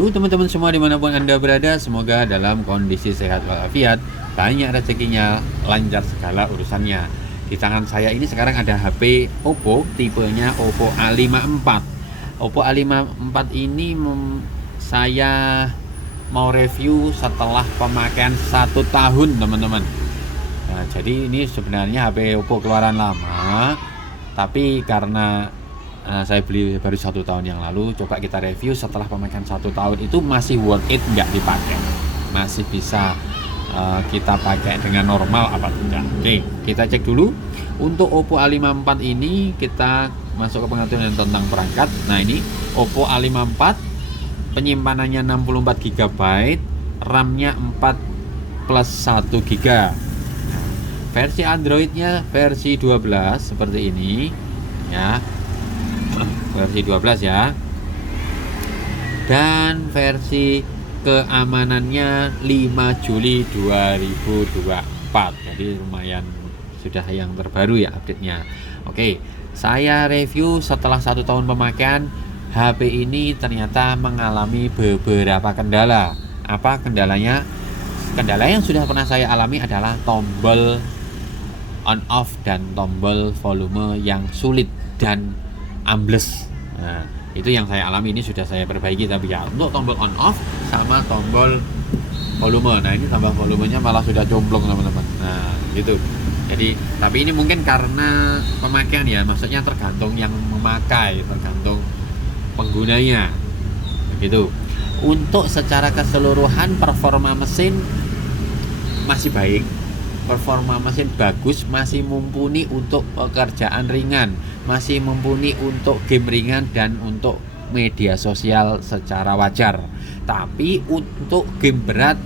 Halo teman-teman semua dimanapun Anda berada, semoga dalam kondisi sehat walafiat, banyak rezekinya, lancar segala urusannya. Di tangan saya ini sekarang ada HP Oppo, tipenya Oppo A54. Oppo A54 ini saya mau review setelah pemakaian 1 tahun teman-teman. Nah, jadi ini sebenarnya HP Oppo keluaran lama, tapi karena saya beli baru 1 tahun yang lalu, coba kita review setelah pemakaian 1 tahun itu masih worth it nggak dipakai, masih bisa kita pakai dengan normal apa tidak. Oke, kita cek dulu. Untuk Oppo A54 ini kita masuk ke pengaturan tentang perangkat. Nah, ini Oppo A54, penyimpanannya 64 GB, RAM-nya 4 plus 1 GB. Versi Android-nya versi 12 seperti ini ya. Versi 12 ya. Dan versi keamanannya 5 Juli 2024. Jadi lumayan sudah yang terbaru ya update-nya. Oke, saya review setelah 1 tahun pemakaian. HP ini ternyata mengalami beberapa kendala. Apa kendalanya? Kendala yang sudah pernah saya alami adalah tombol on off dan tombol volume yang sulit dan ambles. Nah, itu yang saya alami, ini sudah saya perbaiki. Tapi ya untuk tombol on off sama tombol volume, nah ini tombol volumenya malah sudah jomplang teman-teman. Nah gitu. Jadi tapi ini mungkin karena pemakaian ya, maksudnya tergantung yang memakai, tergantung penggunanya gitu. Untuk secara keseluruhan performa mesin masih baik, performa mesin bagus, masih mumpuni untuk pekerjaan ringan, masih mumpuni untuk game ringan dan untuk media sosial secara wajar. Tapi untuk game berat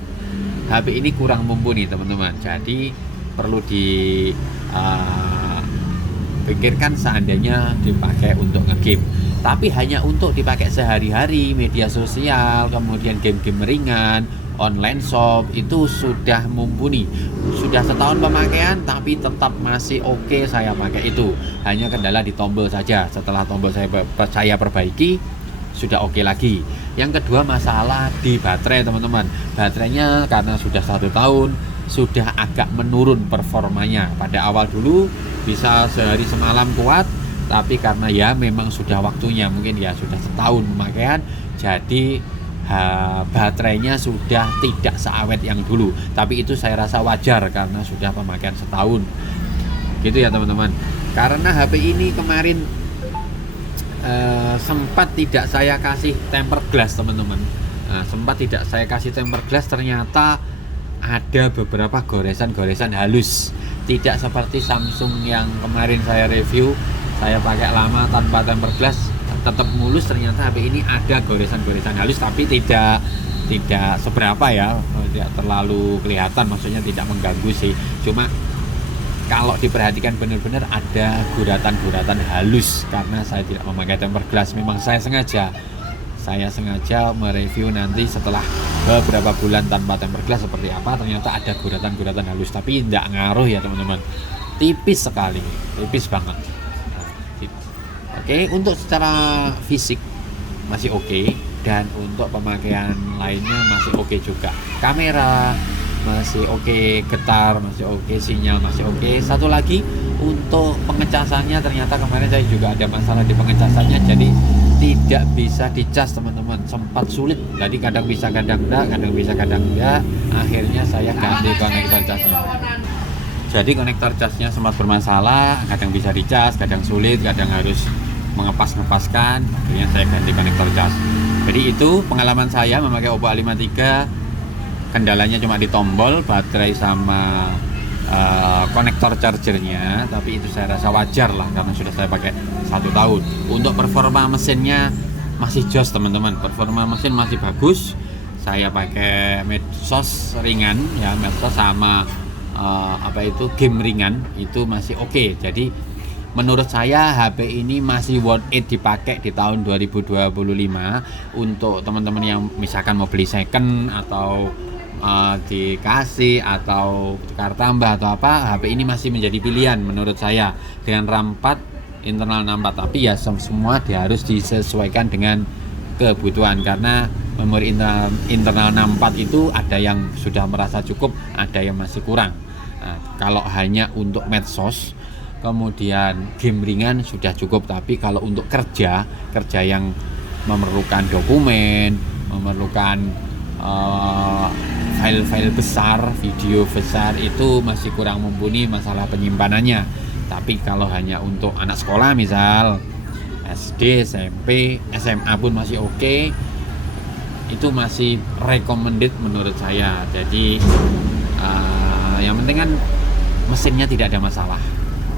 HP ini kurang mumpuni teman-teman. Jadi perlu dipikirkan seandainya dipakai untuk ngegame. Tapi hanya untuk dipakai sehari-hari, media sosial, kemudian game-game ringan, online shop, itu sudah mumpuni. Sudah 1 tahun pemakaian tapi tetap masih oke saya pakai itu. Hanya kendala di tombol saja. Setelah tombol saya perbaiki, sudah oke lagi. Yang kedua masalah di baterai teman-teman. Baterainya karena sudah 1 tahun sudah agak menurun performanya. Pada awal dulu bisa sehari semalam kuat, tapi karena ya memang sudah waktunya, mungkin ya sudah 1 tahun pemakaian, jadi baterainya sudah tidak seawet yang dulu. Tapi itu saya rasa wajar karena sudah pemakaian 1 tahun gitu ya teman-teman. Karena HP ini kemarin sempat tidak saya kasih tempered glass teman-teman. Sempat tidak saya kasih tempered glass, ternyata ada beberapa goresan-goresan halus. Tidak seperti Samsung yang kemarin saya review, saya pakai lama tanpa tempered glass tetap mulus. Ternyata HP ini ada goresan-goresan halus, tapi tidak seberapa ya, tidak terlalu kelihatan, maksudnya tidak mengganggu sih. Cuma kalau diperhatikan benar-benar ada guratan-guratan halus karena saya tidak memakai tempered glass. Memang saya sengaja mereview nanti setelah beberapa bulan tanpa tempered glass seperti apa. Ternyata ada guratan-guratan halus, tapi tidak ngaruh ya teman-teman, tipis sekali, tipis banget. Oke, untuk secara fisik masih oke, dan untuk pemakaian lainnya masih oke juga. Kamera masih oke, getar masih oke, sinyal masih oke. Satu lagi, untuk pengecasannya ternyata kemarin saya juga ada masalah di pengecasannya, jadi tidak bisa dicas teman-teman, sempat sulit. Jadi kadang bisa, kadang enggak, kadang bisa, kadang enggak. Akhirnya saya ganti konektor casnya. Jadi konektor casnya sempat bermasalah, kadang bisa dicas, kadang sulit, kadang harus mengepaskan. Akhirnya saya ganti konektor cas. Jadi itu pengalaman saya memakai Oppo A53. Kendalanya cuma di tombol, baterai sama konektor chargernya, tapi itu saya rasa wajar lah karena sudah saya pakai 1 tahun. Untuk performa mesinnya masih jos teman-teman, performa mesin masih bagus. Saya pakai medsos ringan ya, medsos sama game ringan itu masih oke. Jadi menurut saya HP ini masih worth it dipakai di tahun 2025. Untuk teman-teman yang misalkan mau beli second atau dikasih atau tukar tambah atau apa, HP ini masih menjadi pilihan menurut saya, dengan RAM 4 internal 64. Tapi ya semua harus disesuaikan dengan kebutuhan, karena memori internal 64 itu ada yang sudah merasa cukup, ada yang masih kurang. Nah, kalau hanya untuk medsos, kemudian game ringan sudah cukup. Tapi kalau untuk kerja yang memerlukan dokumen, memerlukan file-file besar, video besar, itu masih kurang mumpuni masalah penyimpanannya. Tapi kalau hanya untuk anak sekolah, misal SD, SMP, SMA pun masih oke. Itu masih recommended menurut saya. Jadi yang penting kan mesinnya tidak ada masalah.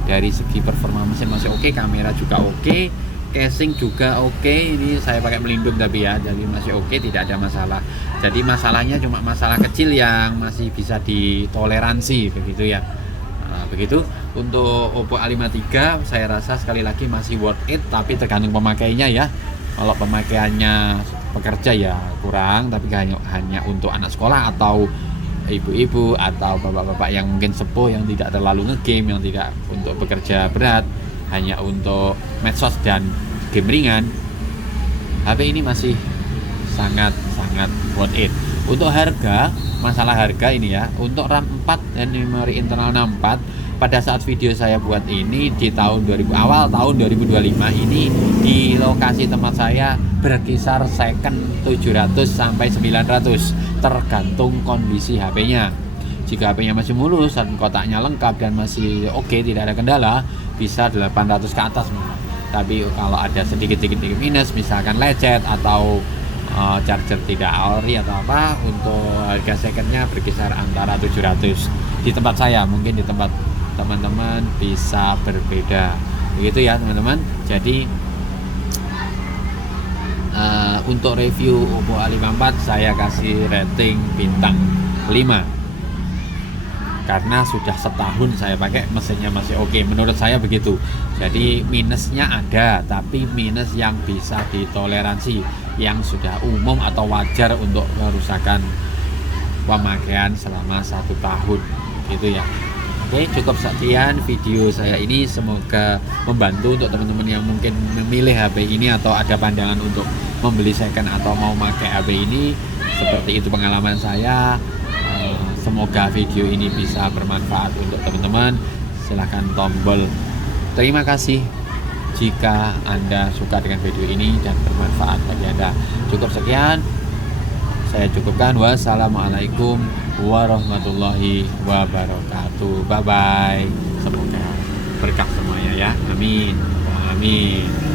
Dari segi performa mesin masih oke, kamera juga oke, casing juga oke. Ini saya pakai pelindung tapi ya, jadi masih oke, tidak ada masalah. Jadi masalahnya cuma masalah kecil yang masih bisa ditoleransi begitu ya. Begitu untuk Oppo A53, saya rasa sekali lagi masih worth it, tapi tergantung pemakainya ya. Kalau pemakaiannya pekerja ya kurang, tapi hanya untuk anak sekolah atau ibu-ibu atau bapak-bapak yang mungkin sepuh, yang tidak terlalu ngegame, yang tidak untuk bekerja berat, hanya untuk medsos dan game ringan, HP ini masih sangat worth it. Untuk harga, masalah harga ini ya, untuk RAM 4 dan memori internal 64, pada saat video saya buat ini di awal tahun 2025 ini, di lokasi tempat saya berkisar second 700 sampai 900 tergantung kondisi HP-nya. Jika HP-nya masih mulus dan kotaknya lengkap dan masih oke, tidak ada kendala, bisa 800 ke atas memang. Tapi kalau ada sedikit minus, misalkan lecet atau charger tidak ori atau apa, untuk harga secondnya berkisar antara 700 di tempat saya. Mungkin di tempat teman-teman bisa berbeda, begitu ya teman-teman. Jadi untuk review Oppo A54 saya kasih rating bintang 5 karena sudah setahun saya pakai, mesinnya masih oke, menurut saya begitu. Jadi minusnya ada, tapi minus yang bisa ditoleransi, yang sudah umum atau wajar untuk kerusakan pemakaian selama 1 tahun gitu ya. Oke, cukup sekian video saya ini, semoga membantu untuk teman-teman yang mungkin memilih HP ini atau ada pandangan untuk membeli second atau mau pakai HP ini. Seperti itu pengalaman saya. Semoga video ini bisa bermanfaat untuk teman-teman. Silahkan tombol terima kasih jika Anda suka dengan video ini dan bermanfaat bagi Anda. Cukup sekian, saya cukupkan. Wassalamualaikum warahmatullahi wabarakatuh. Bye bye. Semoga berkah semuanya ya. Amin. Amin.